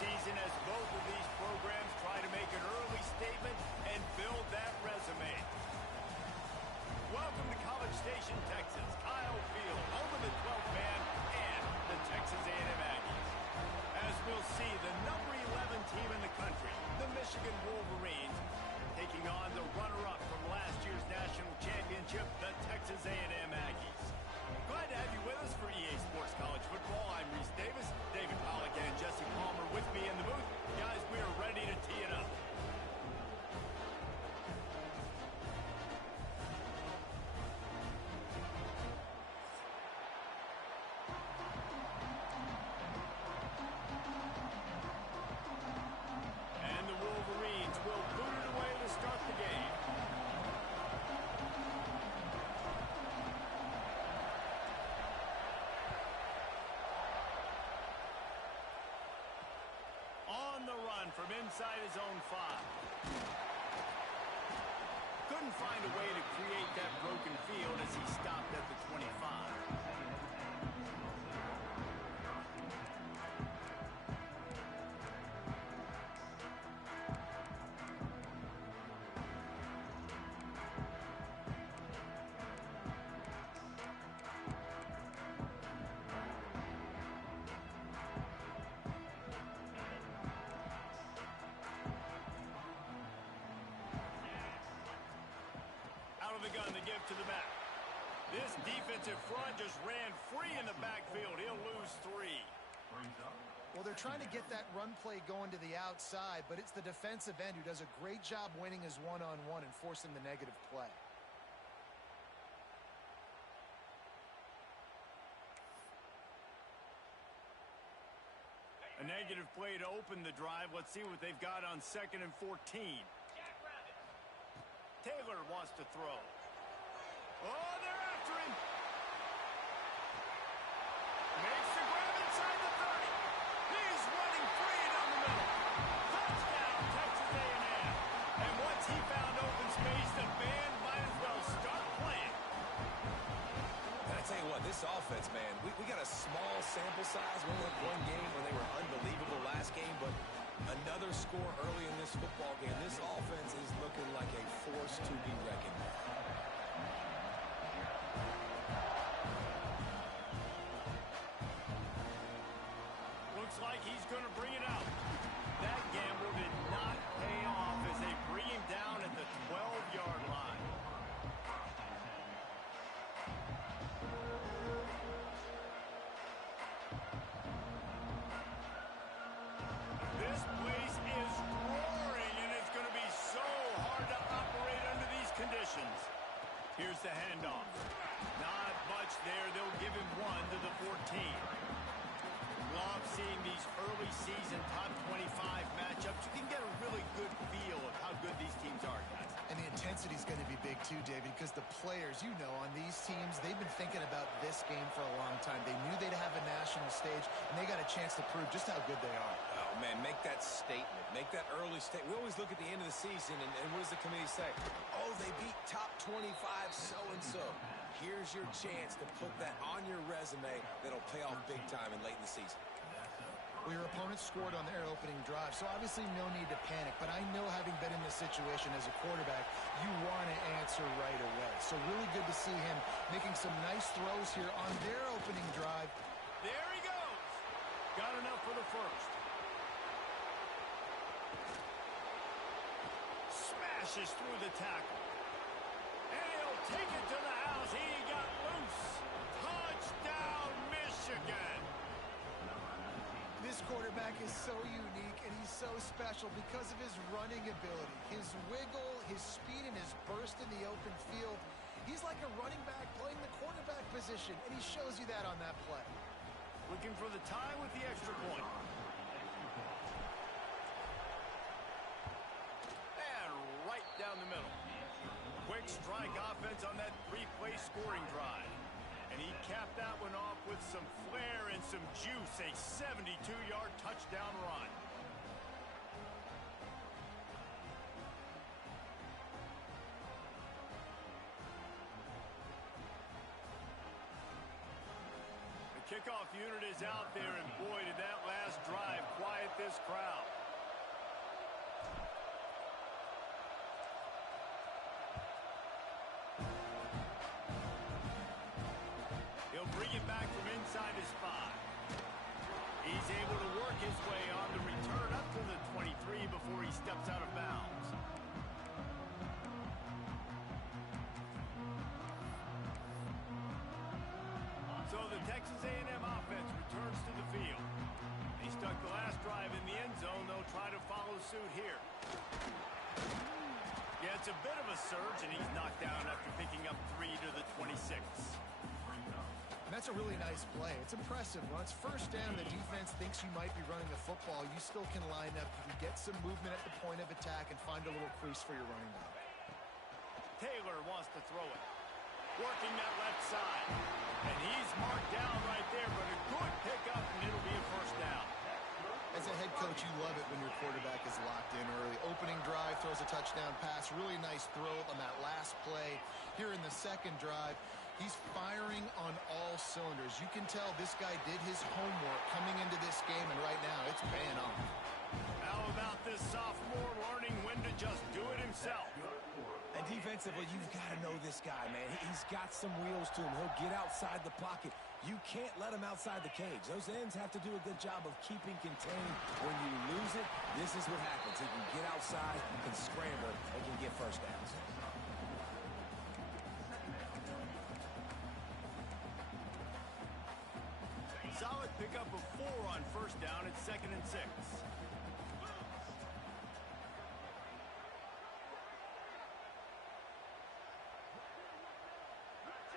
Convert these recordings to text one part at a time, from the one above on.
season as both of these programs try to make an early statement and build that resume. Welcome to College Station, Texas. Kyle Field, home of the 12th man and the Texas A&M Aggies. As we'll see, the number 11 team in the country, the Michigan Wolverines, taking on the runner-up from last year's national championship, the Texas A&M Aggies. Glad to have you with us for EA Sports College Football. I'm Reese Davis, David Pollack, and Jesse Palmer with me in the booth. Guys, we are ready to tee it up. And the Wolverines will boot it away to start the game. On the run from inside his own 5. Couldn't find a way to create that broken field as he stopped at the 25. Out of the gun to give to the back. This defensive front just ran free in the backfield. He'll lose 3. Well, they're trying to get that run play going to the outside, but it's the defensive end who does a great job winning his one-on-one and forcing the negative play. A negative play to open the drive. Let's see what they've got on 2nd and 14. Taylor wants to throw. Oh, they're after him. Makes the grab inside the 30. He's running free down the middle. Touchdown, Texas A&M. And once he found open space, the band might as well start playing. And I tell you what, this offense, man, we got a small sample size. We only had one game where they were unbelievable last game, but another score early in this football game. This offense is looking like a force to be reckoned with. Looks like he's going to bring it out. That gamble did not pay off as they bring him down at the 12-yard line. This place is roaring, and it's going to be so hard to operate under these conditions. Here's the handoff. Not much there. They'll give him 1 to the 14. Love seeing these early season top 25 matchups. You can get a really good feel of how good these teams are, guys. And the intensity is going to be big too, David, because the players, you know, on these teams, they've been thinking about this game for a long time. They knew they'd have a national stage, and they got a chance to prove just how good they are. Oh, man, make that statement. Make that early statement. We always look at the end of the season, and what does the committee say? Oh, they beat top 25 so-and-so. Here's your chance to put that on your resume that'll pay off big time and late in the season. Well, your opponent scored on their opening drive, so obviously no need to panic. But I know, having been in this situation as a quarterback, you want to answer right away. So really good to see him making some nice throws here on their opening drive. There he goes. Got enough for the first. Smashes through the tackle. And he'll take it to the house. He got loose. Touchdown, Michigan. This quarterback is so unique, and he's so special because of his running ability, his wiggle, his speed, and his burst in the open field. He's like a running back playing the quarterback position, and he shows you that on that play. Looking for the tie with the extra point. And right down the middle. Quick strike offense on that 3-play scoring drive. And he capped that one off with some flair and some juice, a 72-yard touchdown run. Kickoff unit is out there, and boy, did that last drive quiet this crowd. He'll bring it back from inside his spot. He's able to work his way on the return up to the 23 before he steps out of bounds. So the Texas A&M offense returns to the field. They stuck the last drive in the end zone. They'll try to follow suit here. Yeah, it's a bit of a surge, and he's knocked down after picking up 3 to the 26. And that's a really nice play. It's impressive. When it's first down, the defense thinks you might be running the football. You still can line up. You can get some movement at the point of attack and find a little crease for your running back. Taylor wants to throw it. Working that left side. And he's marked down right there, but a good pickup, and it'll be a first down. As a head coach, you love it when your quarterback is locked in early. Opening drive, throws a touchdown pass. Really nice throw on that last play. Here in the second drive, he's firing on all cylinders. You can tell this guy did his homework coming into this game, and right now it's paying off. How about this sophomore learning when to just do it himself? And defensively, you've got to know this guy, man. He's got some wheels to him. He'll get outside the pocket. You can't let him outside the cage. Those ends have to do a good job of keeping contained. When you lose it, this is what happens. He can get outside, can scramble, and can get first downs. Solid pickup of 4 on first down. It's 2nd and 6.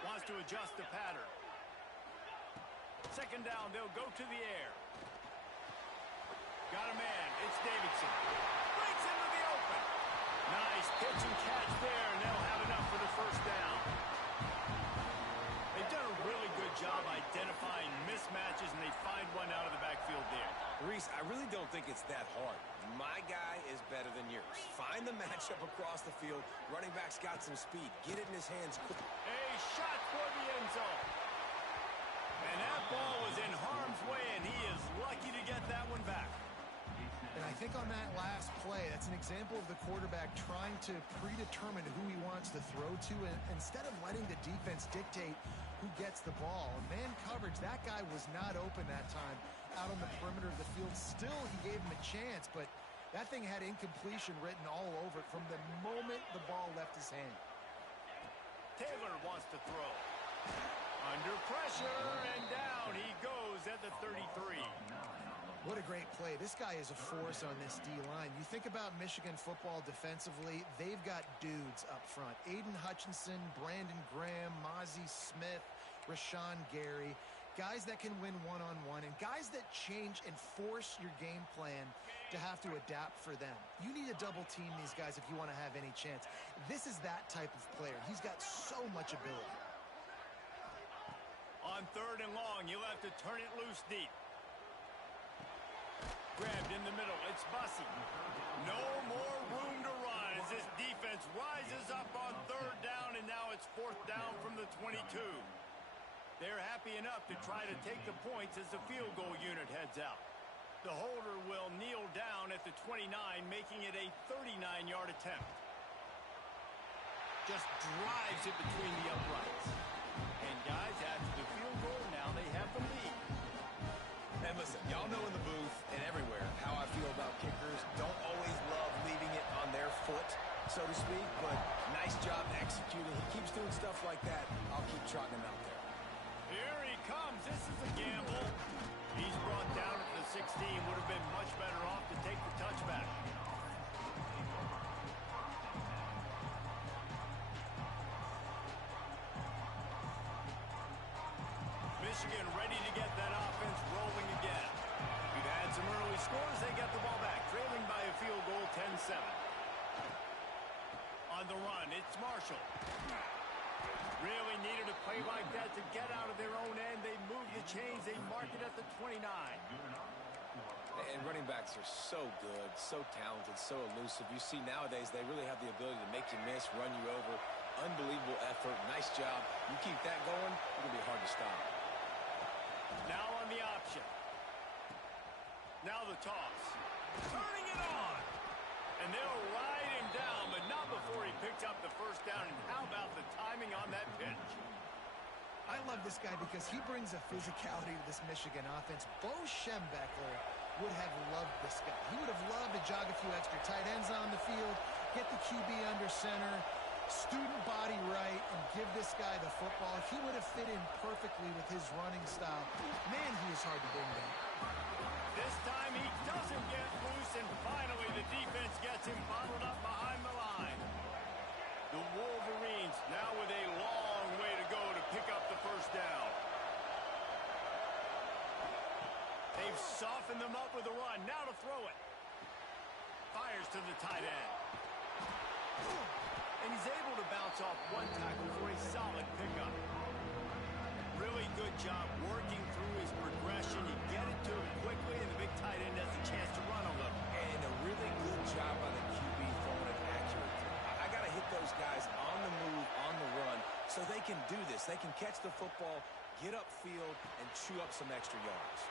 Wants to adjust the pattern. 2nd down, they'll go to the air. Got a man. It's Davidson. Breaks into the open. Nice pitch and catch there, and they'll have enough for the first down. They've done a really good job identifying mismatches, and they find one out of the backfield there. Reese, I really don't think it's that hard. My guy is better than yours. Find the matchup across the field. Running back's got some speed. Get it in his hands quick. A shot for the end zone. And that ball was in harm's way, and he is lucky to get that one back. And I think on that last play, that's an example of the quarterback trying to predetermine who he wants to throw to, and instead of letting the defense dictate who gets the ball. Man coverage, that guy was not open that time out on the perimeter of the field. Still, he gave him a chance, but that thing had incompletion written all over it from the moment the ball left his hand. Taylor wants to throw. Under pressure, and down he goes at the 33. What a great play. This guy is a force on this D-line. You think about Michigan football defensively, they've got dudes up front. Aiden Hutchinson, Brandon Graham, Mozzie Smith, Rashawn Gary. Guys that can win one-on-one, and guys that change and force your game plan to have to adapt for them. You need to double team these guys if you want to have any chance. This is that type of player. He's got so much ability. On 3rd and long, you'll have to turn it loose deep. Grabbed in the middle. It's Bussey. No more room to run as this defense rises up on 3rd down, and now it's 4th down from the 22. They're happy enough to try to take the points as the field goal unit heads out. The holder will kneel down at the 29, making it a 39-yard attempt. Just drives it between the uprights. And guys, after the field goal, now they have the lead. And listen, y'all know in the booth and everywhere how I feel about kickers. Don't always love leaving it on their foot, so to speak, but nice job executing. He keeps doing stuff like that. I'll keep trotting him out there. Here he comes. This is a gamble. He's brought down at the 16. Would have been much better off to take the touchback. Michigan ready to get that offense rolling again. We've had some early scores. They get the ball back, trailing by a field goal, 10-7. On the run, it's Marshall. Really needed a play like that to get out of their own end. They move the chains. They mark it at the 29. And running backs are so good, so talented, so elusive. You see nowadays they really have the ability to make you miss, run you over. Unbelievable effort. Nice job. You keep that going, it's going to be hard to stop. option. Now the toss. Turning it on. And they'll ride him down, but not before he picked up the first down. And how about the timing on that pitch? I love this guy because he brings a physicality to this Michigan offense. Bo Schembechler would have loved this guy. He would have loved to jog a few extra tight ends on the field, get the QB under center, student body right, and give this guy the football. He would have fit in perfectly with his running style. Man, he is hard to bring down. This time he doesn't get loose, and finally the defense gets him bottled up behind the line. The Wolverines now with a long way to go to pick up the first down. They've softened them up with a run. Now to throw it. Fires to the tight end. And he's able to bounce off one tackle for a solid pickup. Really good job working through his progression. You get it to him quickly, and the big tight end has a chance to run a little. And a really good job by the QB throwing it accurately. I got to hit those guys on the move, on the run, so they can do this. They can catch the football, get upfield, and chew up some extra yards.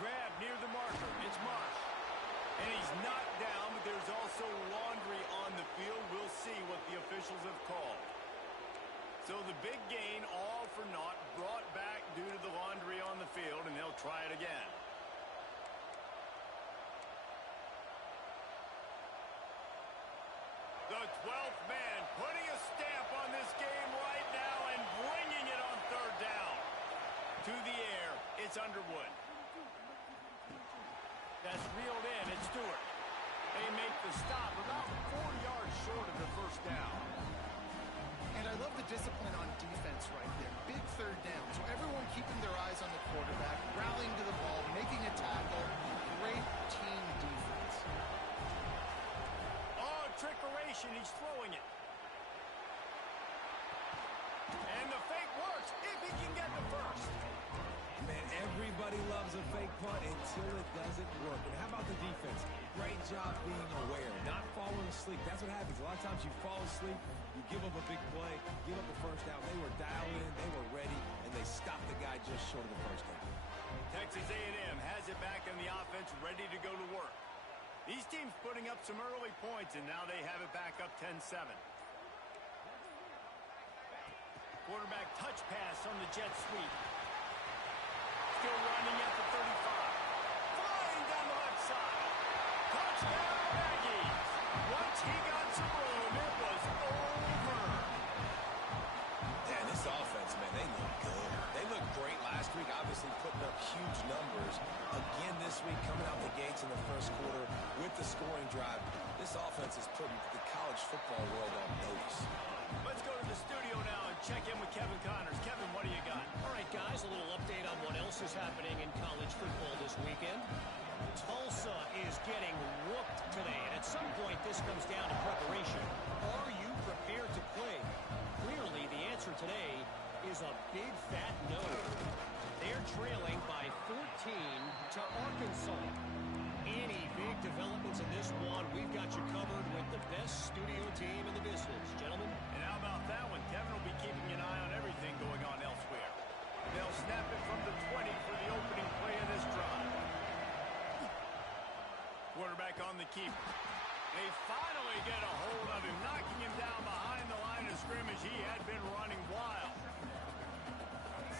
Grab near the marker. It's Marsh. And he's knocked down, but there's also laundry on the field. We'll see what the officials have called. So the big gain, all for naught, brought back due to the laundry on the field, and they'll try it again. The 12th man putting a stamp on this game right now and bringing it on third down. To the air, it's Underwood. That's reeled in. It's Stewart. They make the stop about 4 yards short of the first down. And I love the discipline on defense right there. Big third down. So everyone keeping their eyes on the quarterback, rallying to the ball, making a tackle. Great team defense. Oh, trickeration. He's throwing it. And the fake works if he can get the first. Man, everybody loves a fake punt until it doesn't work. And how about the defense? Great job being aware, not falling asleep. That's what happens. A lot of times you fall asleep, you give up a big play, give up the first down. They were dialed in, they were ready, and they stopped the guy just short of the first down. Texas A&M has it back in the offense, ready to go to work. These teams putting up some early points, and now they have it back up 10-7. Quarterback touch pass on the jet sweep. Still running at the 35. Flying down the left side. Touchdown, Aggies. Once he got some room, it was over. Yeah, this offense, man, they look good. They looked great last week, obviously putting up huge numbers. Again this week, coming out the gates in the first quarter with the scoring drive. This offense is putting the college football world on notice. Let's go to the studio now and check in with Kevin Connors. Kevin, what do you got? All right, guys, a little update on what else is happening in college football this weekend. Tulsa is getting whooped today, and at some point this comes down to preparation. Are you prepared to play? Clearly, the answer today is a big fat no. They're trailing by 14 to Arkansas. Any big developments in this one, we've got you covered with the best studio team in the business, gentlemen. And how about that one? Kevin will be keeping an eye on everything going on elsewhere. They'll snap it from the 20 for the opening play of this drive. Quarterback on the keeper. They finally get a hold of him, knocking him down behind the line of scrimmage. He had been running wild.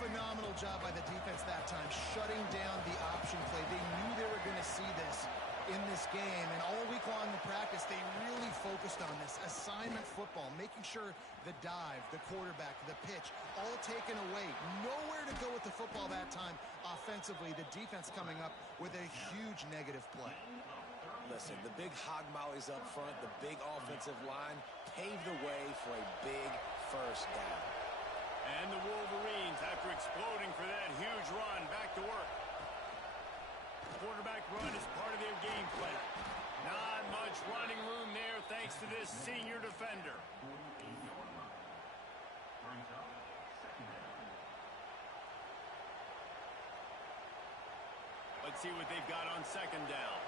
Phenomenal job by the defense that time, shutting down the option play. They knew they were going to see this in this game, and all week long in practice, they really focused on this assignment football, making sure the dive, the quarterback, the pitch, all taken away. Nowhere to go with the football that time offensively. The defense coming up with a huge negative play. Listen, the big hog mollies up front, the big offensive line paved the way for a big first down. And the Wolverines, after exploding for that huge run, back to work. Quarterback run is part of their game plan. Not much running room there thanks to this senior defender. Let's see what they've got on second down.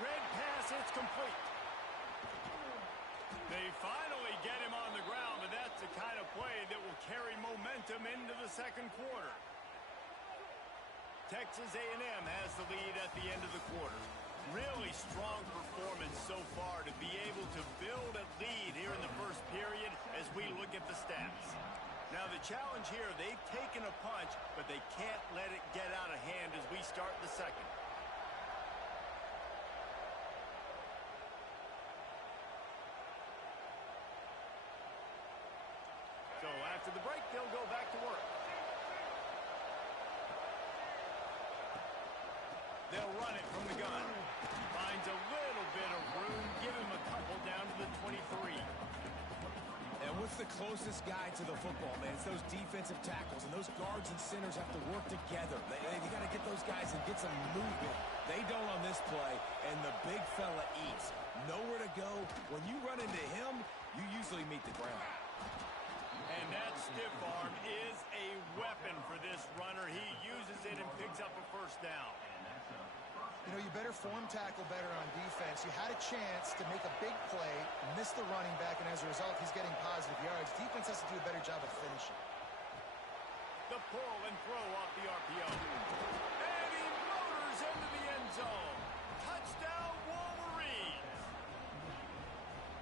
Red pass, it's complete. They finally get him on the ground, but that's a momentum into the second quarter. Texas A&M has the lead at the end of the quarter. Really strong performance so far to be able to build a lead here in the first period as we look at the stats. Now the challenge here, they've taken a punch, but they can't let it get out of hand as we start the second. So after the break, they'll go back to work. They'll run it from the gun. Finds a little bit of room. Give him a couple down to the 23. And what's the closest guy to the football, man? It's those defensive tackles, and those guards and centers have to work together. You got to get those guys and get some movement. They don't on this play, and the big fella eats. Nowhere to go. When you run into him, you usually meet the ground. And that stiff arm is a weapon for this runner. He uses it and picks up a first down. You know, you better form tackle better on defense. You had a chance to make a big play, miss the running back, and as a result, he's getting positive yards. Defense has to do a better job of finishing. The pull and throw off the RPO. And he motors into the end zone. Touchdown, Wolverines.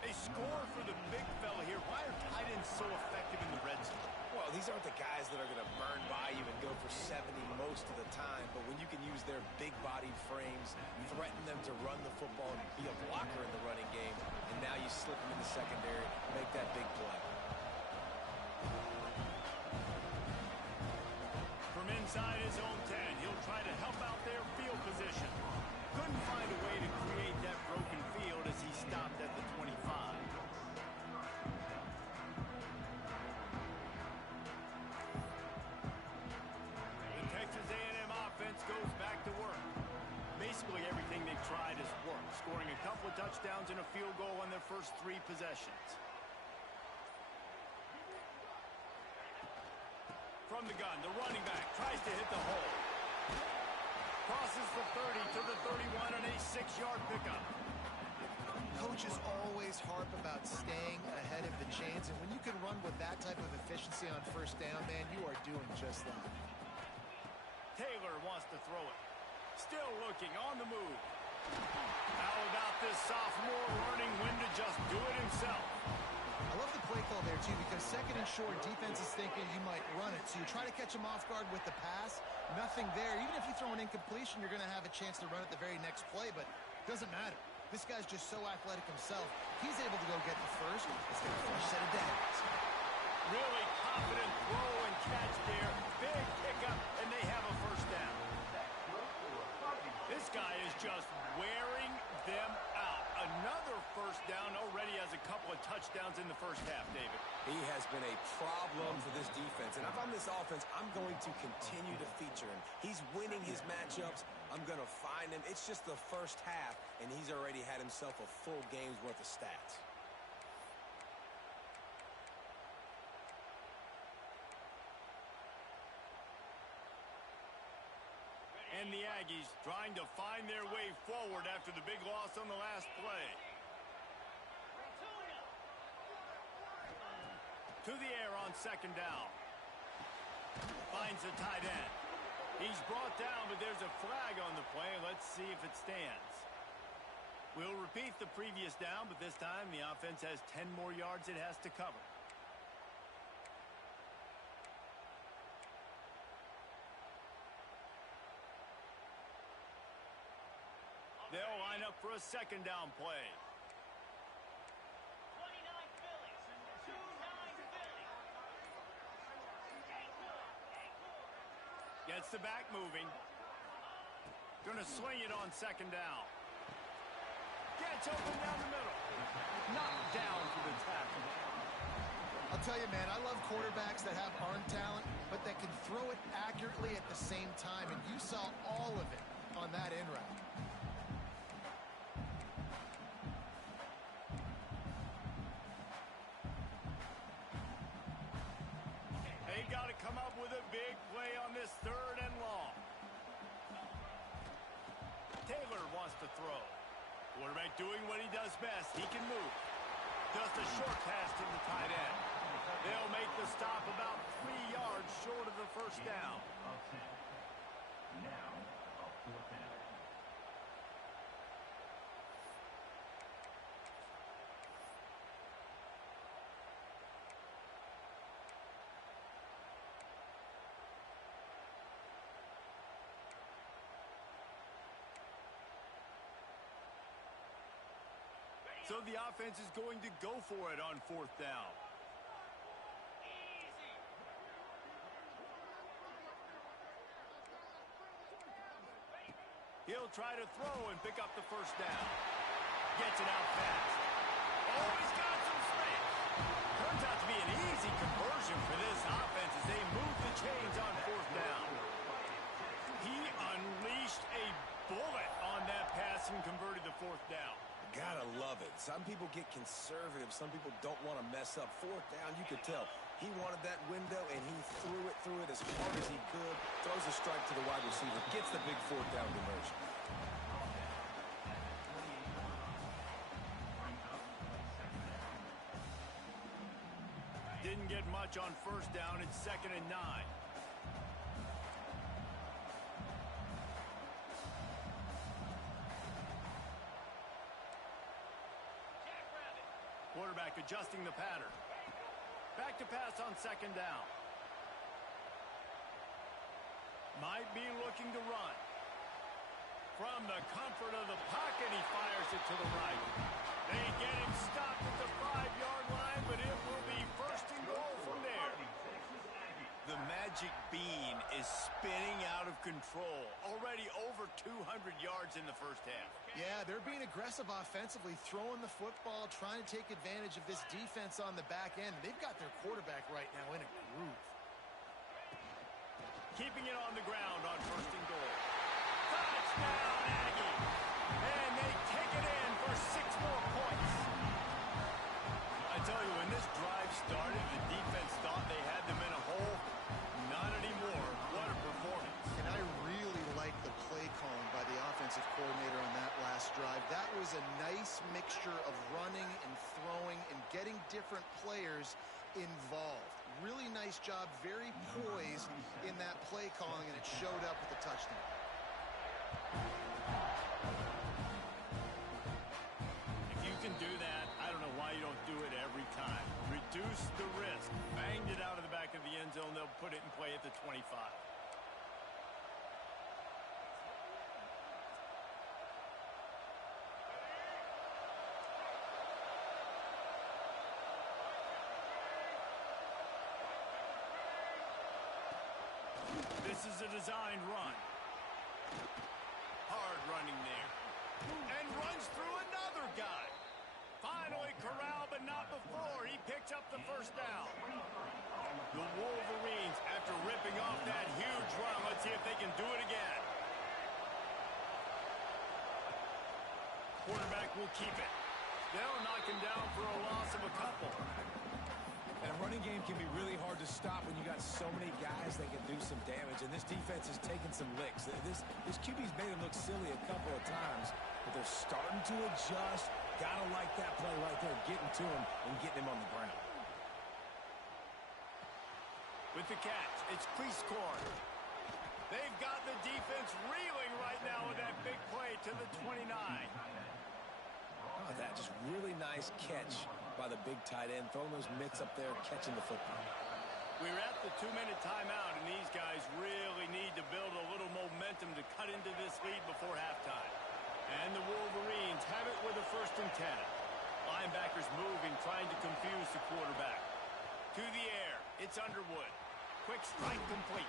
A score for the big fella here. Why are tight ends so effective in the red zone? Well, these aren't the guys that are going to burn by you and go for 70 most of the time, but when you can use their big-bodied frames, threaten them to run the football and be a blocker in the running game, and now you slip them in the secondary, make that big play. From inside his own 10, he'll try to help out their field position. Couldn't find a way to create that broken field as he stopped at the 25. Goes back to work. Basically everything they've tried has worked, scoring a couple of touchdowns and a field goal on their first 3 possessions. From the gun, the running back tries to hit the hole. Crosses the 30 to the 31 on a 6-yard pickup. Coaches always harp about staying ahead of the chains, and when you can run with that type of efficiency on first down, man, you are doing just that. Taylor wants to throw it. Still looking on the move. How about this sophomore learning when to just do it himself? I love the play call there, too, because second and short, defense is thinking you might run it. So you try to catch him off guard with the pass. Nothing there. Even if you throw an incompletion, you're going to have a chance to run it the very next play, but it doesn't matter. This guy's just so athletic himself. He's able to go get the first. Let's get a fresh set of downs. Really confident throw and catch there. Big pickup, and they have a first down. This guy is just wearing them out. Another first down, already has a couple of touchdowns in the first half, David. He has been a problem for this defense, and if I'm this offense, I'm going to continue to feature him. He's winning his matchups. I'm going to find him. It's just the first half, and he's already had himself a full game's worth of stats. And the Aggies trying to find their way forward after the big loss on the last play. To the air on second down. Finds the tight end. He's brought down, but there's a flag on the play. Let's see if it stands. We'll repeat the previous down, but this time the offense has 10 more yards it has to cover. They'll line up for a second down play. 29 Phillies. 29 Phillies. Gets the back moving. Gonna swing it on second down. Gets open down the middle. Knocked down for the tackle. I'll tell you, man, I love quarterbacks that have arm talent, but that can throw it accurately at the same time, and you saw all of it on that in route. They got to come up with a big play on this third and long. Taylor wants to throw. Quarterback doing what he does best. He can move. Just a short pass to the tight end. They'll make the the stop about 3 yards short of the first down. Now, a fourth down. So the offense is going to go for it on fourth down. He'll try to throw and pick up the first down. Gets it out fast. Oh, he's got some space. Turns out to be an easy conversion for this offense as they move the chains on fourth down. He unleashed a bullet on that pass and converted the fourth down. Gotta love it. Some people get conservative. Some people don't want to mess up. Fourth down, you could tell. He wanted that window, and he threw it as hard as he could. Throws a strike to the wide receiver. Gets the big fourth down conversion. Didn't get much on first down. It's 2nd and 9. Quarterback adjusting the pattern. Back to pass on 2nd down. Might be looking to run. From the comfort of the pocket, he fires it to the right. They get him stopped at the 5-yard line, but it will be 1st and goal from there. The magic bean is spinning out of control. Already over 200 yards in the first half. Yeah, they're being aggressive offensively, throwing the football, trying to take advantage of this defense on the back end. They've got their quarterback right now in a groove. Keeping it on the ground on 1st and goal. Touchdown, Aggie! And they take it in for 6 more points. I tell you, when this drive started, the defense thought they had them in a hole. Not anymore. What a performance. And I really like the play calling by the offensive coordinator on that last drive. That was a nice mixture of running and throwing and getting different players involved. Really nice job, very poised in that play calling, and it showed up with the touchdown. If you can do that, I don't know why you don't do it every time. Reduce the risk. Banged it out of the back of the end zone. They'll put it in play at the 25. This is a designed run. Hard running there. And runs through another guy. Finally corralled, but not before. He picks up the first down. The Wolverines, after ripping off that huge run, let's see if they can do it again. Quarterback will keep it. They'll knock him down for a loss of a couple. And a running game can be really hard to stop when you got so many guys that can do some damage. And this defense is taking some licks. This QB's made him look silly a couple of times, but they're starting to adjust. Gotta like that play right there, getting to him and getting him on the ground. With the catch, it's Crease Corn. They've got the defense reeling right now with that big play to the 29. Oh, that just really nice catch by the big tight end, throwing those mitts up there, catching the football. We're at the 2-minute timeout, and these guys really need to build a little momentum to cut into this lead before halftime. And the Wolverines have it with a 1st and 10. Linebackers moving, trying to confuse the quarterback. To the air, it's Underwood. Quick strike complete.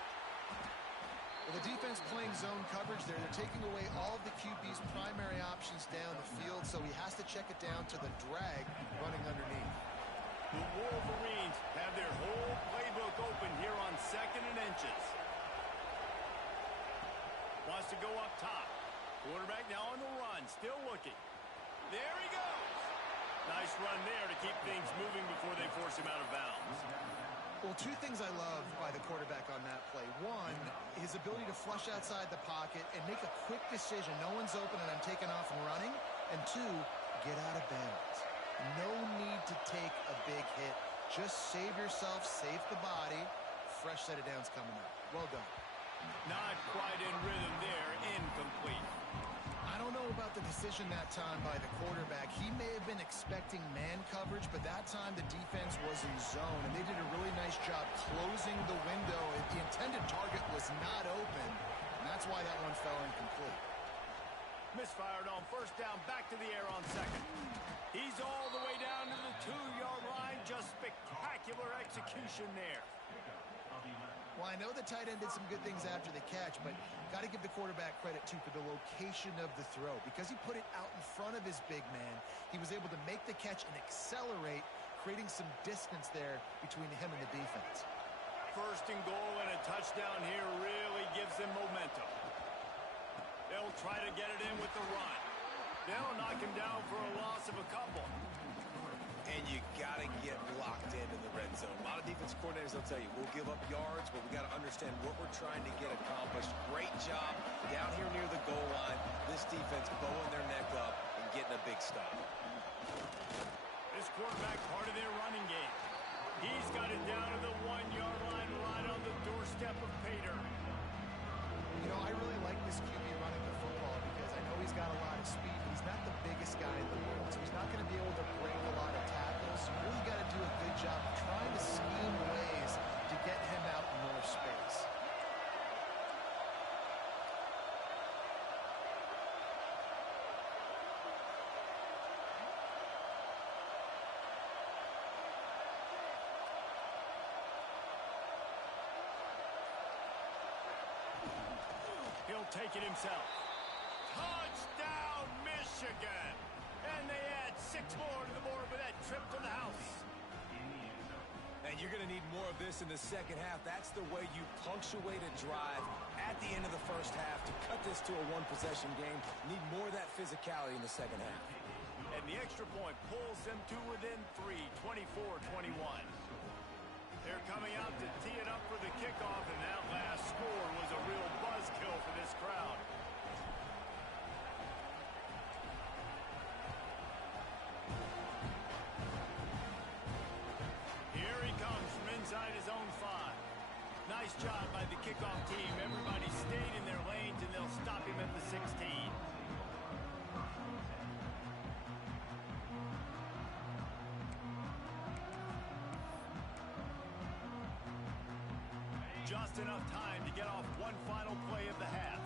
Well, the defense playing zone coverage there. They're taking away all of the QB's primary options down the field, so he has to check it down to the drag running underneath. The Wolverines have their whole playbook open here on 2nd and inches. Wants to go up top. Quarterback now on the run, still looking. There he goes. Nice run there to keep things moving before they force him out of bounds. Well, 2 things I love by the quarterback on that play. 1, his ability to flush outside the pocket and make a quick decision. No one's open and I'm taking off and running. And 2, get out of bounds. No need to take a big hit. Just save yourself, save the body. Fresh set of downs coming up. Well done. Not quite in rhythm there. Incomplete. I don't know about the decision that time by the quarterback. He may have been expecting man coverage, but that time the defense was in zone, and they did a really nice job closing the window. The intended target was not open, and that's why that one fell incomplete. Misfired on first down, back to the air on second. He's all the way down to the 2-yard line. Just spectacular execution there. Well, I know the tight end did some good things after the catch, but got to give the quarterback credit, too, for the location of the throw. Because he put it out in front of his big man, he was able to make the catch and accelerate, creating some distance there between him and the defense. First and goal and a touchdown here really gives them momentum. They'll try to get it in with the run. They'll knock him down for a loss of a couple. And you got to get locked into the red zone. A lot of defense coordinators will tell you, we'll give up yards, but we got to understand what we're trying to get accomplished. Great job down here near the goal line. This defense bowing their neck up and getting a big stop. This quarterback part of their running game. He's got it down to the 1-yard line right on the doorstep of Pater. You know, I really like this QB running the football because I know he's got a lot of speed, but he's not the biggest guy in the world, so he's not going to be able to break a lot of tackles. So you really got to do a good job trying to scheme ways to get him out in more space. He'll take it himself. Touchdown, Michigan! And they add 6 more to the board with that trip to the house. And you're going to need more of this in the second half. That's the way you punctuate a drive at the end of the first half to cut this to a one-possession game. Need more of that physicality in the second half. And the extra point pulls them to within 3, 24-21. They're coming out to tee it up for the kickoff, and that last score was a real buzzkill for this crowd. Here he comes from inside his own 5. Nice job by the kickoff team. Everybody stayed in their lanes, and they'll stop him at the 16. Just enough time to get off one final play of the half.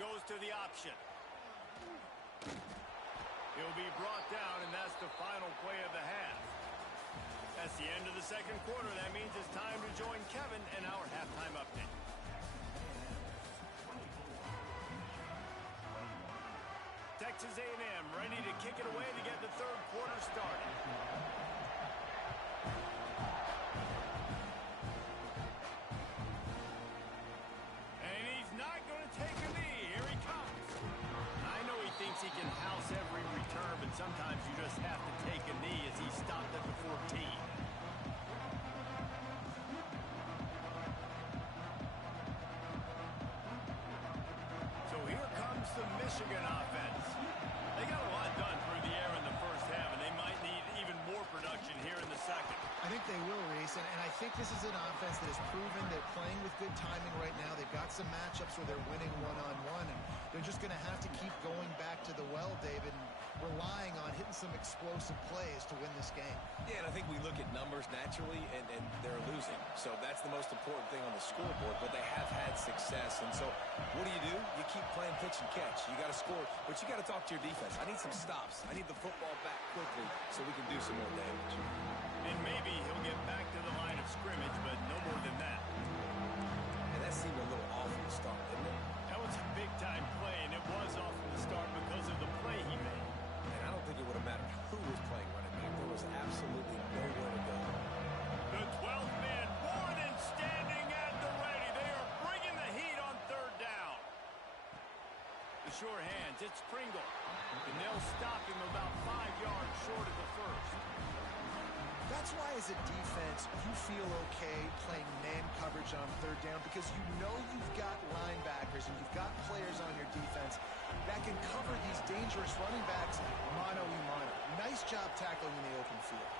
Goes to the option. He'll be brought down, and that's the final play of the half. That's the end of the second quarter. That means it's time to join Kevin in our halftime update. Texas A&M ready to kick it away to get the third quarter started. And he's not going to take a knee. Here he comes. I know he thinks he can house every return, but sometimes you just have to take a knee as he stopped at the 14. So here comes the Michigan offense. They got a lot done through the air in the first half, and they might need even more production here in the second. I think they will, Reese, and I think this is an offense that has proven they're playing with good timing right now. They've got some matchups where they're winning one-on-one, and they're just going to have to keep going back to the well, David, and relying on hitting some explosive plays to win this game. Yeah, and I think we look at numbers naturally, and they're losing. So that's the most important thing on the scoreboard, but they have had success. And so what do? You keep playing pitch and catch. You got to score, but you got to talk to your defense. I need some stops. I need the football back quickly so we can do some more damage. And maybe he'll get back to the line of scrimmage, but no more than that. And that seemed a little off from the start, didn't it? That was a big-time play, and it was off from the start because of the play he made. And I don't think it would have mattered who was playing running back. There was absolutely nowhere to go. The 12th man more than standing at the ready. They are bringing the heat on third down. The sure hands, it's Pringle. And they'll stop him about 5 yards short of the first. That's why, as a defense, you feel okay playing man coverage on third down because you know you've got linebackers and you've got players on your defense that can cover these dangerous running backs mano-a-mano. Nice job tackling in the open field.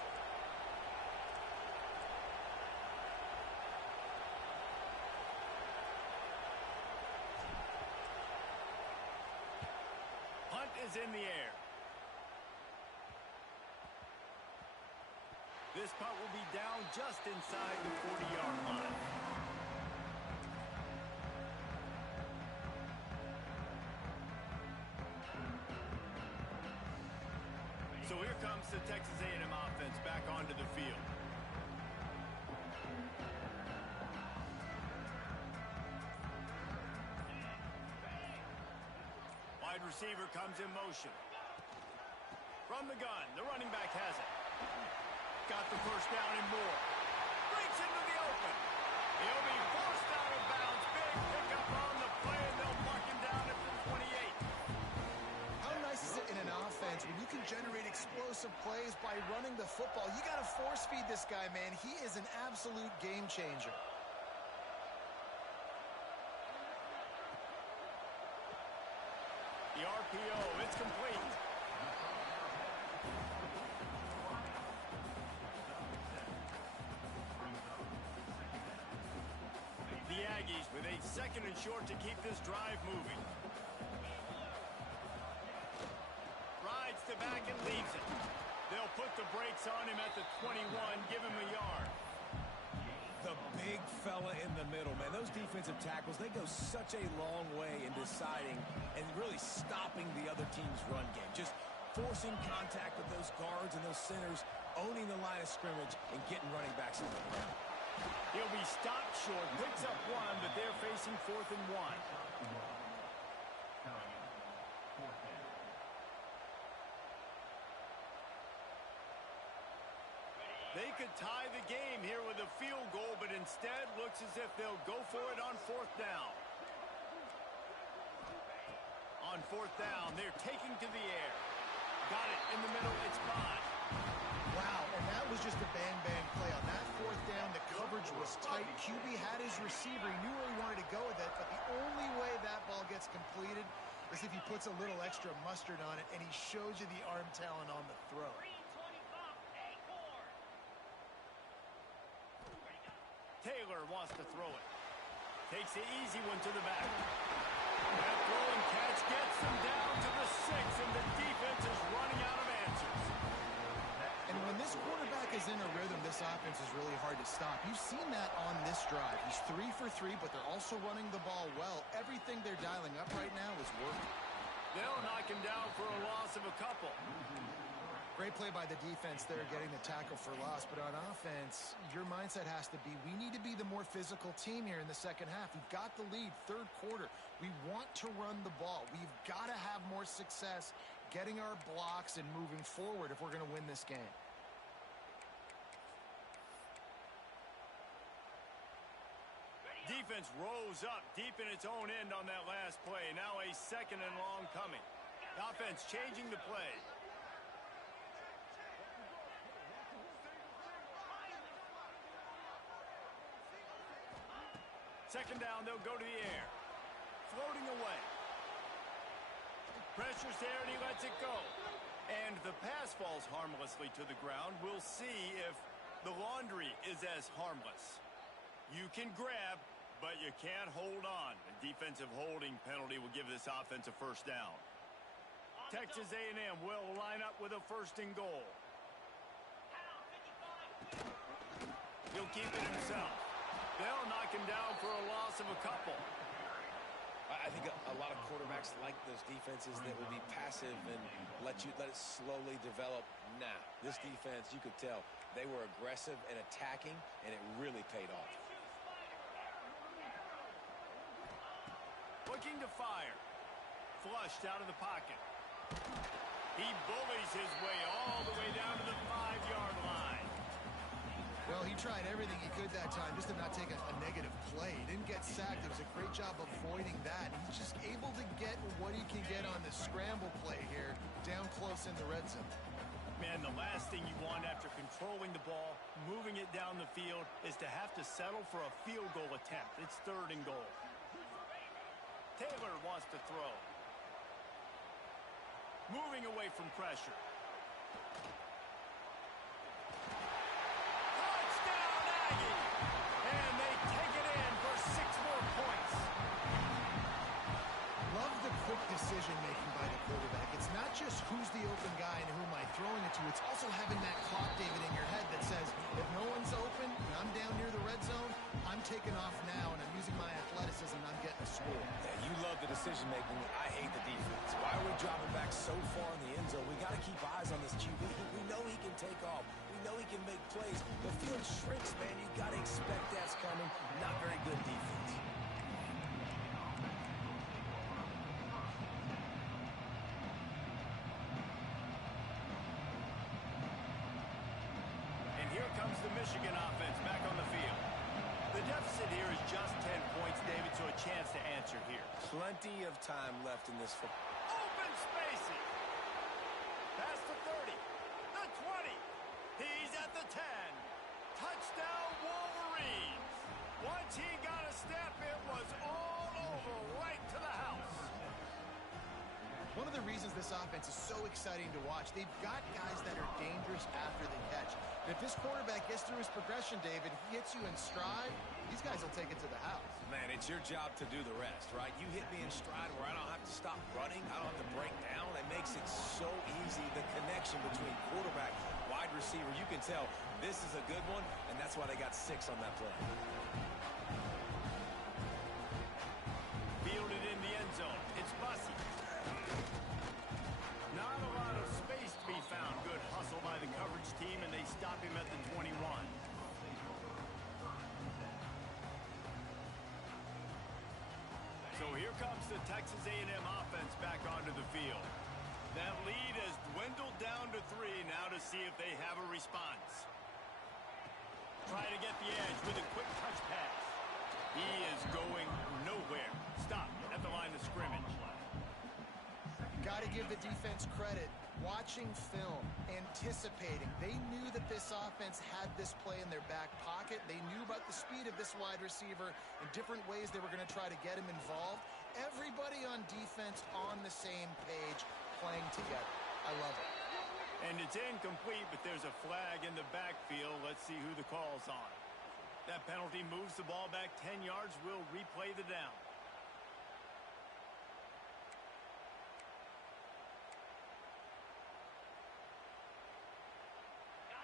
Punt is in the air. This punt will be down just inside the 40-yard line. So here comes the Texas A&M offense back onto the field. Wide receiver comes in motion. From the gun, the running back has it. Got the first down and more. Breaks into the open. He'll be forced out of bounds. Big pickup on the play, and they'll mark him down at the 28. How nice is it in an offense when you can generate explosive plays by running the football? You got to force feed this guy, man. He is an absolute game changer. The RPO, it's complete. The Aggies with a second and short to keep this drive moving. Rides to back and leaves it. They'll put the brakes on him at the 21, give him a yard. The big fella in the middle, man. Those defensive tackles, they go such a long way in deciding and really stopping the other team's run game. Just forcing contact with those guards and those centers, owning the line of scrimmage, and getting running backs on the ground. He'll be stopped short, picks up one, but they're facing 4th and 1. They could tie the game here with a field goal, but instead looks as if they'll go for it on 4th down. On 4th down, they're taking to the air. Got it in the middle, it's caught. Wow, and that was just a bang-bang play. On that 4th down, the coverage was tight. QB had his receiver. He knew where he wanted to go with it, but the only way that ball gets completed is if he puts a little extra mustard on it, and he shows you the arm talent on the throw. Taylor wants to throw it. Takes the easy one to the back. That throw and catch gets them down to the 6, and the defense is running out of answers. And when this quarterback is in a rhythm, this offense is really hard to stop. You've seen that on this drive. He's 3 for 3, but they're also running the ball well. Everything they're dialing up right now is working. They'll knock him down for a loss of a couple. Great play by the defense there, getting the tackle for loss. But on offense, your mindset has to be, we need to be the more physical team here in the second half. We've got the lead, 3rd quarter. We want to run the ball. We've got to have more success getting our blocks and moving forward if we're going to win this game. Defense rose up deep in its own end on that last play. Now a 2nd and long coming. Offense changing the play. Second down, they'll go to the air. Floating away. Pressure's there, and he lets it go. And the pass falls harmlessly to the ground. We'll see if the laundry is as harmless. You can grab, but you can't hold on. A defensive holding penalty will give this offense a 1st down. Texas A&M will line up with a 1st and goal. He'll keep it himself. They'll knock him down for a loss of a couple. I think a lot of quarterbacks like those defenses that will be passive and let it slowly develop. Nah, this defense, you could tell, they were aggressive and attacking, and it really paid off. Looking to fire. Flushed out of the pocket. He bullies his way all the way down to the 5-yard line. Well, he tried everything he could that time just to not take a negative play. He didn't get sacked. It was a great job avoiding that. He's just able to get what he can get on the scramble play here, down close in the red zone. Man, the last thing you want after controlling the ball, moving it down the field, is to have to settle for a field goal attempt. It's 3rd and goal. Taylor wants to throw. moving away from pressure. Touchdown, Aggie! And they take it in for 6 more points. Love the quick decision-making by the quarterback. It's not just who's the open guy and who am I throwing it to. It's also having that clock, David, in your head that says, if no one's open and I'm down near the red zone, I'm taking off now, and I'm using my athleticism, and I'm getting a score. Yeah, you love the decision-making. I hate the defense. Why are we dropping back so far in the end zone? We got to keep eyes on this QB. We know he can take off. We know he can make plays. The field shrinks, man. You got to expect that's coming. Not very good defense. And here comes the Michigan offense back on the field. The deficit here is just 10 points, David, so a chance to answer here. Plenty of time left in this football. Open spaces. Past the 30. The 20. He's at the 10. Touchdown, Wolverines. Once he got a step, it was all over, right to the house. One of the reasons this offense is so exciting to watch, they've got guys that are dangerous after the catch. And if this quarterback gets through his progression, David, he hits you in stride, these guys will take it to the house. Man, it's your job to do the rest, right? You hit me in stride where I don't have to stop running. I don't have to break down. It makes it so easy. The connection between quarterback, wide receiver, you can tell this is a good one, and that's why they got 6 on that play. Fielded in the end zone. It's Bussy. Not a lot of space to be found. Good hustle by the coverage team, and they stop him at the 21. So here comes the Texas A&M offense back onto the field. That lead has dwindled down to 3 now to see if they have a response. Trying to get the edge with a quick touch pass. He is going nowhere. Stop at the line of scrimmage. Got to give the defense credit. Watching film, anticipating. They knew that this offense had this play in their back pocket. They knew about the speed of this wide receiver and different ways they were going to try to get him involved. Everybody on defense on the same page, playing together. I love it. And it's incomplete, but there's a flag in the backfield. Let's see who the call's on. That penalty moves the ball back 10 yards. We'll replay the down.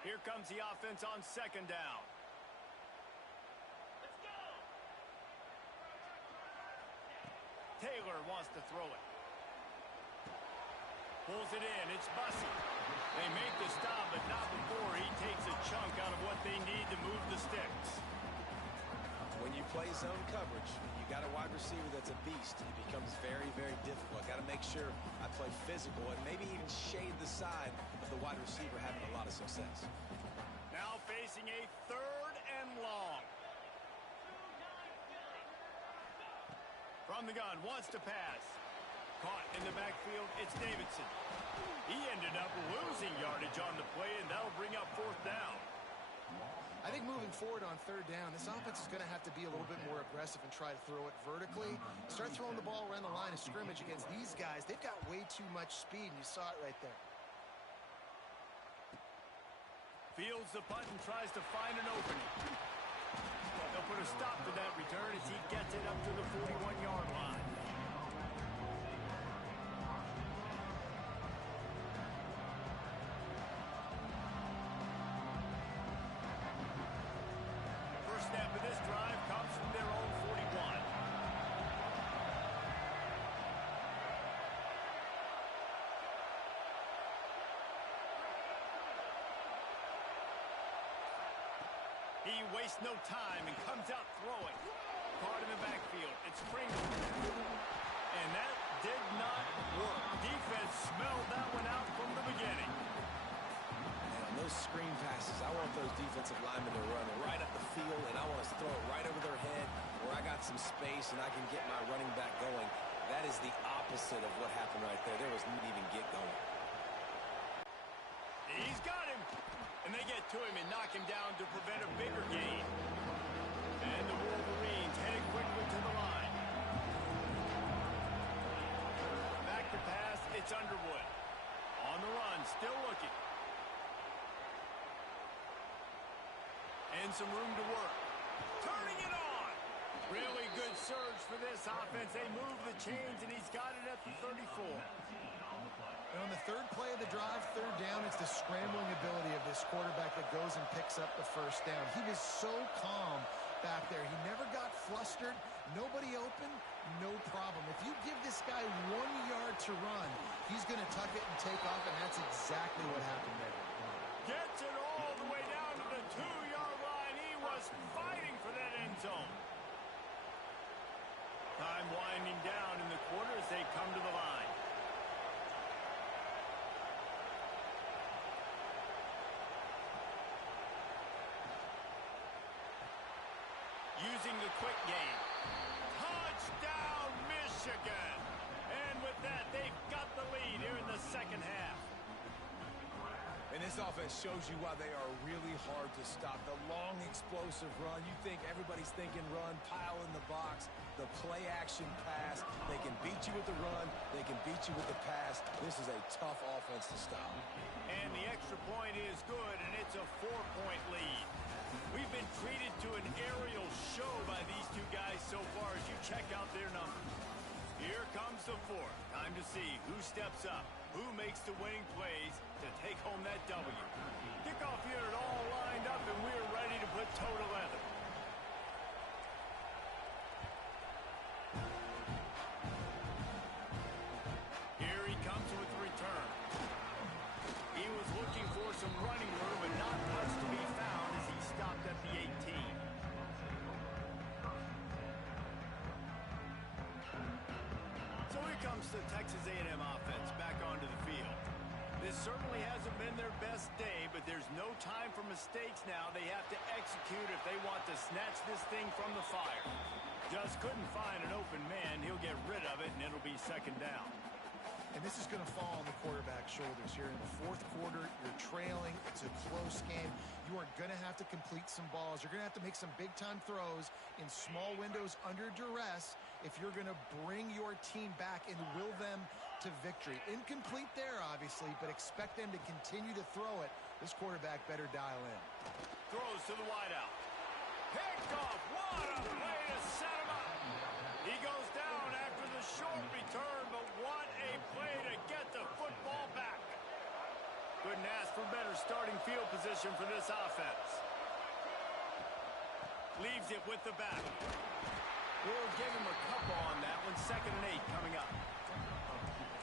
Here comes the offense on 2nd down. Let's go. Taylor wants to throw it. Pulls it in. It's Bussy. They make the stop, but not before he takes a chunk out of what they need to move the sticks. When you play zone coverage, you got a wide receiver that's a beast. It becomes very, very difficult. Got to make sure I play physical and maybe even shade the side of the wide receiver having a lot of success. Now facing a 3rd and long. From the gun, wants to pass. Caught in the backfield, it's Davidson. He ended up losing yardage on the play, and that'll bring up 4th down. I think moving forward on 3rd down, this offense is going to have to be a little bit more aggressive and try to throw it vertically. Start throwing the ball around the line of scrimmage against these guys. They've got way too much speed, and you saw it right there. Fields the punt and tries to find an opening. They'll put a stop to that return as he gets it up to the 41-yard line. First snap of this drive comes from their own 41. He wastes no time and comes out throwing. Caught in the backfield. It's Pringle. And that did not work. Defense smelled that one out from the beginning. And on those screen passes, I want those defensive linemen to run right up the field, and I want to throw it right over their head where I got some space and I can get my running back going. That is the opposite of what happened right there. There was not even get going. He's got him. And they get to him and knock him down to prevent a bigger gain. And the Wolverines headed quickly to the line. Back to pass, it's Underwood. still looking. And some room to work. Turning it on. Really good surge for this offense. They move the chains, and he's got it at the 34. And on the third play of the drive, third down, it's the scrambling ability of this quarterback that goes and picks up the first down. He was so calm back there. He never got flustered. Nobody open, no problem. If you give this guy 1 yard to run, he's going to tuck it and take off, and that's exactly what happened there. Gets it all the way down to the 2-yard line. He was fighting for that end zone. Time winding down in the quarter as they come to the line. Using the quick game. Touchdown, Michigan! And with that, they've got the lead here in the second half. And this offense shows you why they are really hard to stop. The long, explosive run. You think everybody's thinking run, pile in the box, the play-action pass. They can beat you with the run. They can beat you with the pass. This is a tough offense to stop. And the extra point is good, and it's a 4-point lead. We've been treated to an aerial show by these two guys so far as you check out their numbers. Here comes the fourth. Time to see who steps up, who makes the winning plays to take home that W. Kickoff unit all lined up, and we're ready to put toe to leather. Here he comes with the return. He was looking for some running room, and not much to be found as he stopped at the 18. So here comes the Texas A&M offense back onto the field. This certainly hasn't been their best day, but there's no time for mistakes now. They have to execute if they want to snatch this thing from the fire. Just couldn't find an open man. He'll get rid of it, and it'll be second down. And this is going to fall on the quarterback's shoulders here in the fourth quarter. You're trailing. It's a close game. You are going to have to complete some balls. You're going to have to make some big-time throws in small windows under duress if you're going to bring your team back and will them to victory. Incomplete there, obviously, but expect them to continue to throw it. This quarterback better dial in. Throws to the wideout. Picked off. What a play to set him up. He goes down after the short return, but what a play to get the football back. Couldn't ask for better starting field position for this offense. Leaves it with the back. We'll give him a couple on that one. 2nd and 8 coming up.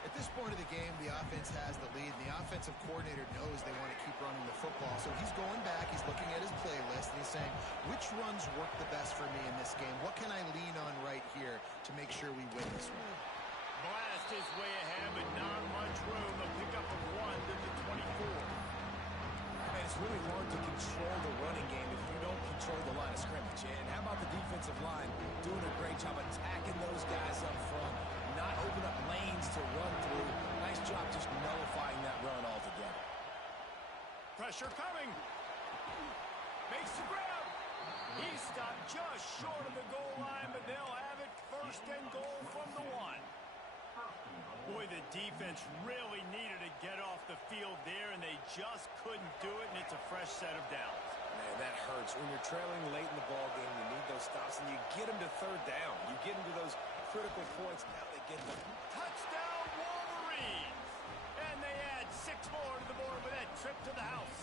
At this point of the game, the offense has the lead. The offensive coordinator knows they want to keep running the football. So he's going back, he's looking at his playlist, and he's saying, which runs work the best for me in this game? What can I lean on right here to make sure we win this one? Blast his way ahead, but not much room. A pickup of 1 to the 24. And it's really hard to control the running game if you don't control the line of scrimmage. And how about the defensive line doing a great job attacking those guys up front, not open up lanes to run through. Nice job just nullifying that run altogether. Pressure coming. Makes the grab. He stopped just short of the goal line, but they'll have it 1st and goal from the 1. Boy, the defense really needed to get off the field there, and they just couldn't do it, and it's a fresh set of downs. Man, that hurts. When you're trailing late in the ball game, you need those stops, and you get them to 3rd down. You get them to those critical points. Now they get them. Touchdown, Wolverines! And they add 6 more to the board with that trip to the house.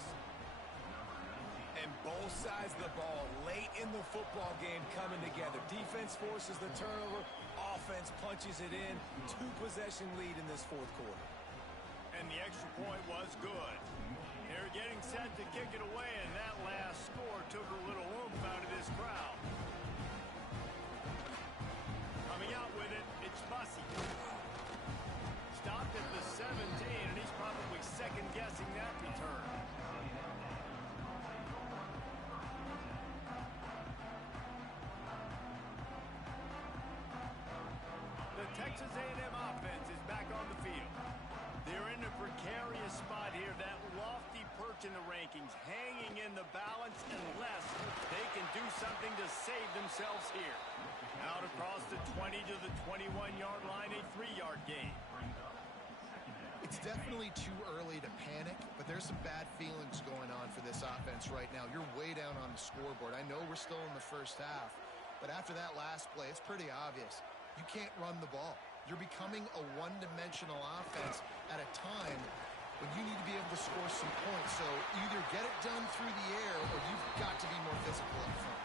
And both sides of the ball late in the football game coming together. Defense forces the turnover. Offense punches it in. 2-possession lead in this 4th quarter. And the extra point was good. They're getting set to kick it away, and that last score took a little oomph out of this crowd. Coming out with it, it's Bussey. Stopped at the 17, and he's probably second-guessing that return. The Texas A&M offense is back on the field. They're in a precarious spot here, that lofty perch in the rankings, hanging in the balance unless they can do something to save themselves here. Out across the 20 to the 21-yard line, a 3-yard gain. It's definitely too early to panic, but there's some bad feelings going on for this offense right now. You're way down on the scoreboard. I know we're still in the first half, but after that last play, it's pretty obvious. You can't run the ball. You're becoming a one-dimensional offense at a time when you need to be able to score some points. So either get it done through the air or you've got to be more physical up front.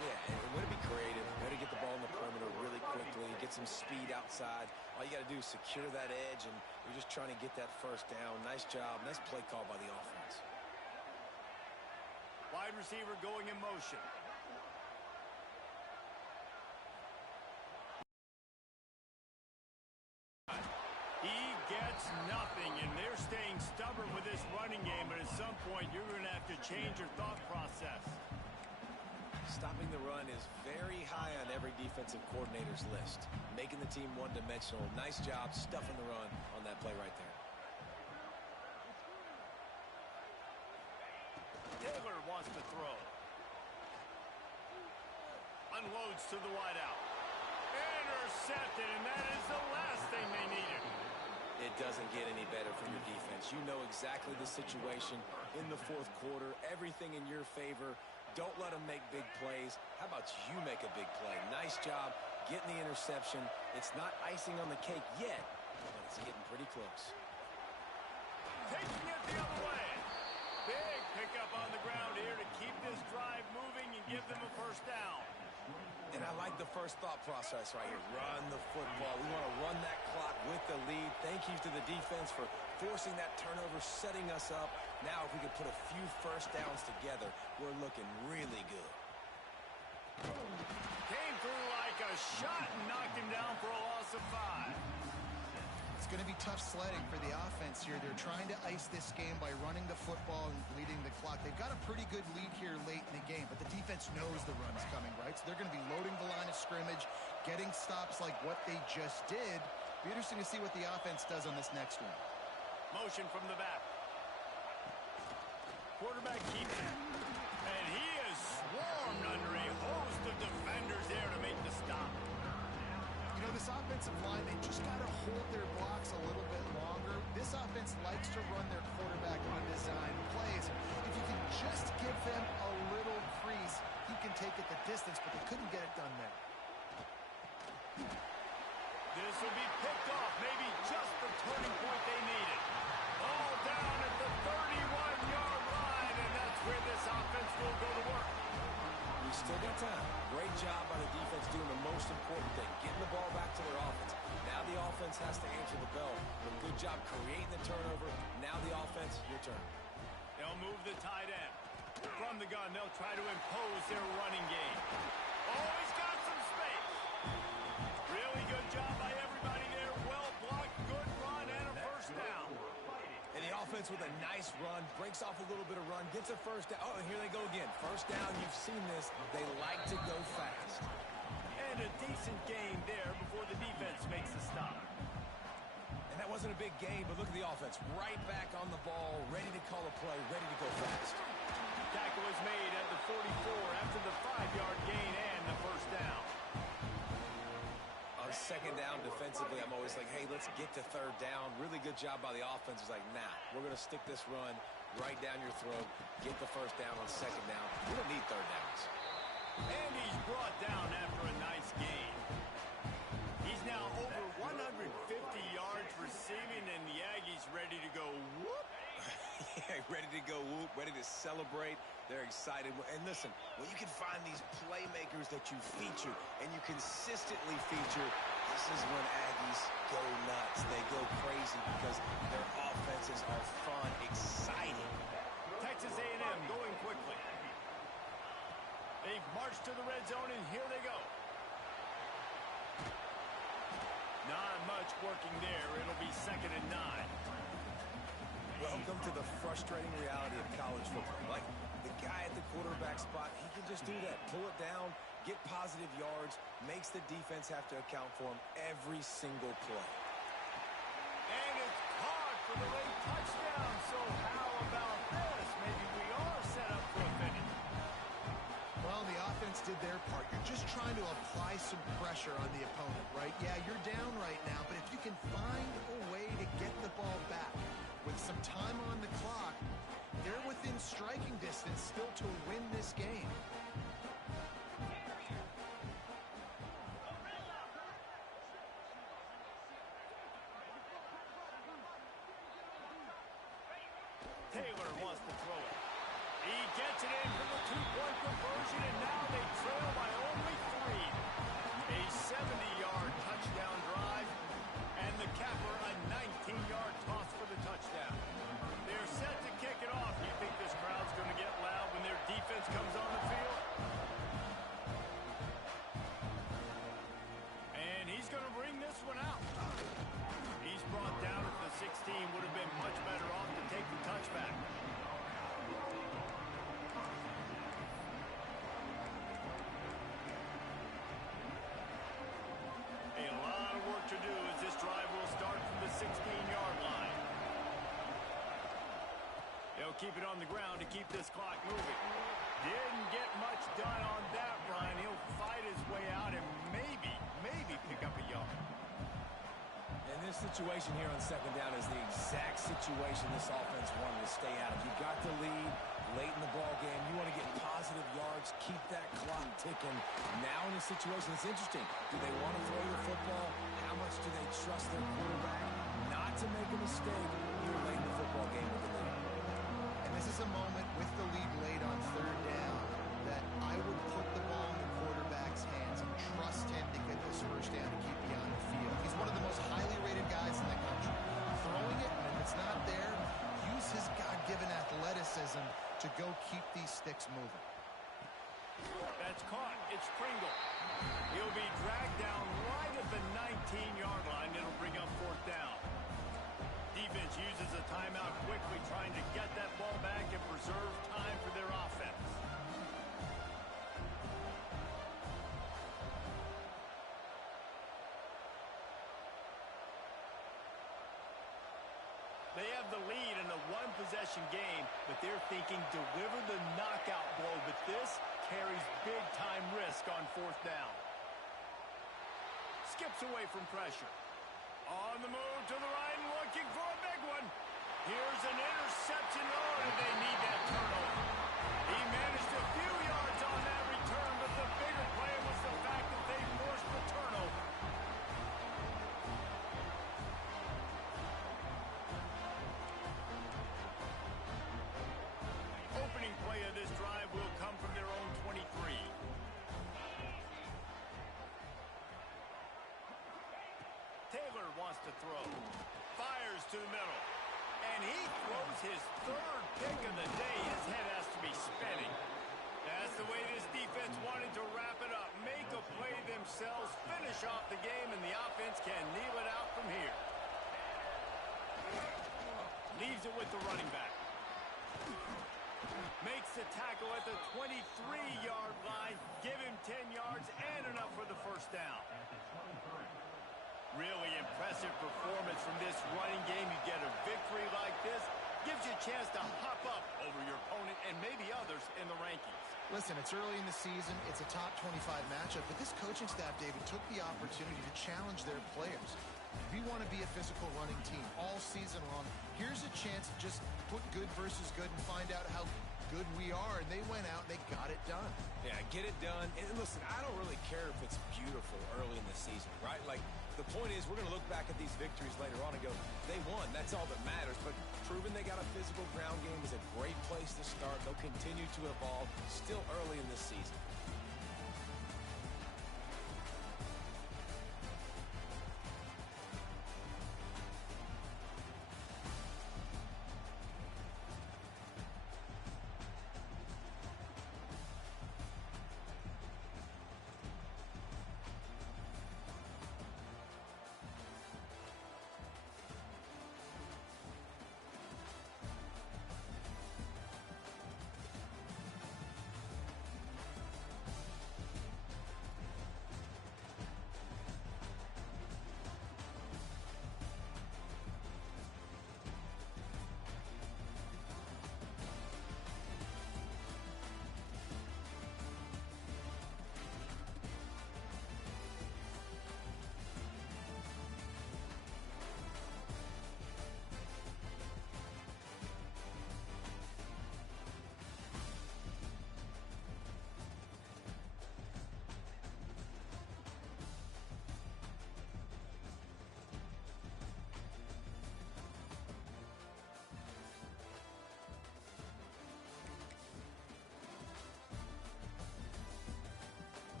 Yeah, and way to be creative, way to get the ball in the perimeter really quickly, get some speed outside. All you got to do is secure that edge, and you're just trying to get that first down. Nice job. Nice play call by the offense. Wide receiver going in motion. He gets nothing, and they're staying stubborn with this running game, but at some point you're going to have to change your thought process. Stopping the run is very high on every defensive coordinator's list. Making the team one-dimensional. Nice job stuffing the run on that play right there. Taylor wants to throw. Unloads to the wideout. Intercepted, and that is the last thing they needed. It doesn't get any better for your defense. You know exactly the situation in the fourth quarter. Everything in your favor. Don't let them make big plays. How about you make a big play? Nice job getting the interception. It's not icing on the cake yet, but it's getting pretty close. Taking it the other way. Big pickup on the ground here to keep this drive moving and give them a first down. And I like the first thought process right here. Run the football. We want to run that clock with the lead. Thank you to the defense for forcing that turnover, setting us up. Now, if we can put a few first downs together, we're looking really good. Came through like a shot and knocked him down for a loss of 5. It's going to be tough sledding for the offense here. They're trying to ice this game by running the football and bleeding the clock. They've got a pretty good lead here late in the game, but the defense knows the run's coming, right? So they're going to be loading the line of scrimmage, getting stops like what they just did. Be interesting to see what the offense does on this next one. Motion from the back. Quarterback keeps it. And he is swarmed under a host of defenders there to make the stop. You know, this offensive line, they just got to hold their blocks a little bit longer. This offense likes to run their quarterback on design plays. If you can just give them a little crease, he can take it the distance, but they couldn't get it done there. This will be picked off, maybe just the turning point they needed. All down at the 31-yard line, and that's where this offense will go to work. We still got time. Great job by the defense doing the most important thing, getting the ball back to their offense. Now the offense has to answer the bell. But good job creating the turnover. Now the offense, your turn. They'll move the tight end. From the gun, they'll try to impose their running game. Oh, he's got some space. Really good job by everybody there. Well blocked, good run, and a first down. And the offense with a nice run, breaks off a little bit of run, gets a first down. Oh, and here they go again. First down, you've seen this. They like to go fast. And a decent gain there before the defense makes the stop. And that wasn't a big gain, but look at the offense. Right back on the ball, ready to call a play, ready to go fast. Tackle was made at the 44 after the 5-yard gain and the first down. On second down defensively, I'm always like, hey, let's get to third down. Really good job by the offense. It's like, nah, we're going to stick this run right down your throat, get the first down on second down. We don't need third downs. And he's brought down after a nice gain. He's now over 150 yards receiving, and the Aggies ready to go whoop. Yeah, ready to go whoop, ready to celebrate. They're excited. And listen, when you can find these playmakers that you feature and you consistently feature, this is when Aggies go nuts. They go crazy because their offenses are fun, exciting. Texas A&M going quickly. They've marched to the red zone, and here they go. Not much working there. It'll be 2nd and 9. Welcome to the frustrating reality of college football. Like, the guy at the quarterback spot, he can just do that. Pull it down, get positive yards, makes the defense have to account for him every single play. And it's caught for the late touchdown. So how about this? Maybe we are set up for a finish. Well, the offense defense did their part. You're just trying to apply some pressure on the opponent, right? Yeah, you're down right now, but if you can find a way to get the ball back with some time on the clock, they're within striking distance still to win this game. Taylor wants to throw it. He gets it in for the two-point conversion, and now they trail by only 3. A 70-yard touchdown drive, and the capper a 19-yard toss for the touchdown. They're set to kick it off. You think this crowd's going to get loud when their defense comes on the field? And he's going to bring this one out. He's brought down at the 16. Would have been much better off to take the touchback. A lot of work to do as this drive will start from the 16-yard line. They'll keep it on the ground to keep this clock moving. Didn't get much done on that run. He'll fight his way out and maybe pick up a yard. And this situation here on second down is the exact situation this offense wanted to stay out of. You got the lead late in the ball game. You want to get positive yards, keep that clock ticking. Now in this situation, it's interesting. Do they want to throw the football? How much do they trust their quarterback not to make a mistake here late in the football game with the lead? And this is a moment with the lead late on third down that I would put the ball in the quarterback's hands and trust him to get this first down to keep you on the field. He's one of the most highly rated guys in the country. Throwing it, and if it's not there, use his God-given athleticism to go keep these sticks moving. That's caught. It's Pringle. He'll be dragged down right at the 19-yard line. It'll bring up fourth down. Defense uses a timeout quickly, trying to get that ball back and preserve time for their offense. They have the lead in a one-possession game, but they're thinking deliver the knockout blow, but this carries big-time risk on fourth down. Skips away from pressure. On the move to the right and looking for a big one. Here's an interception. Oh, and they need that turnover. He managed a few yards on that return, but the bigger play was the fact that they forced the turnover. Opening play of this drive will come from their own 23. Taylor wants to throw. Fires to the middle. And he throws his third pick of the day. His head has to be spinning. That's the way this defense wanted to wrap it up. Make a play themselves, finish off the game, and the offense can kneel it out from here. Leaves it with the running back. Makes the tackle at the 23-yard line. Give him 10 yards and enough for the first down. Really impressive performance from this running game. You get a victory like this, gives you a chance to hop up over your opponent and maybe others in the rankings. Listen, it's early in the season. It's a top 25 matchup, but this coaching staff, David, took the opportunity to challenge their players. We want to be a physical running team all season long. Here's a chance to just put good versus good and find out how good we are, and they went out and they got it done. Yeah, get it done. And listen, I don't really care if it's beautiful early in the season, right? Like, the point is we're going to look back at these victories later on and go, they won. That's all that matters. But proving they got a physical ground game is a great place to start. They'll continue to evolve still early in this season.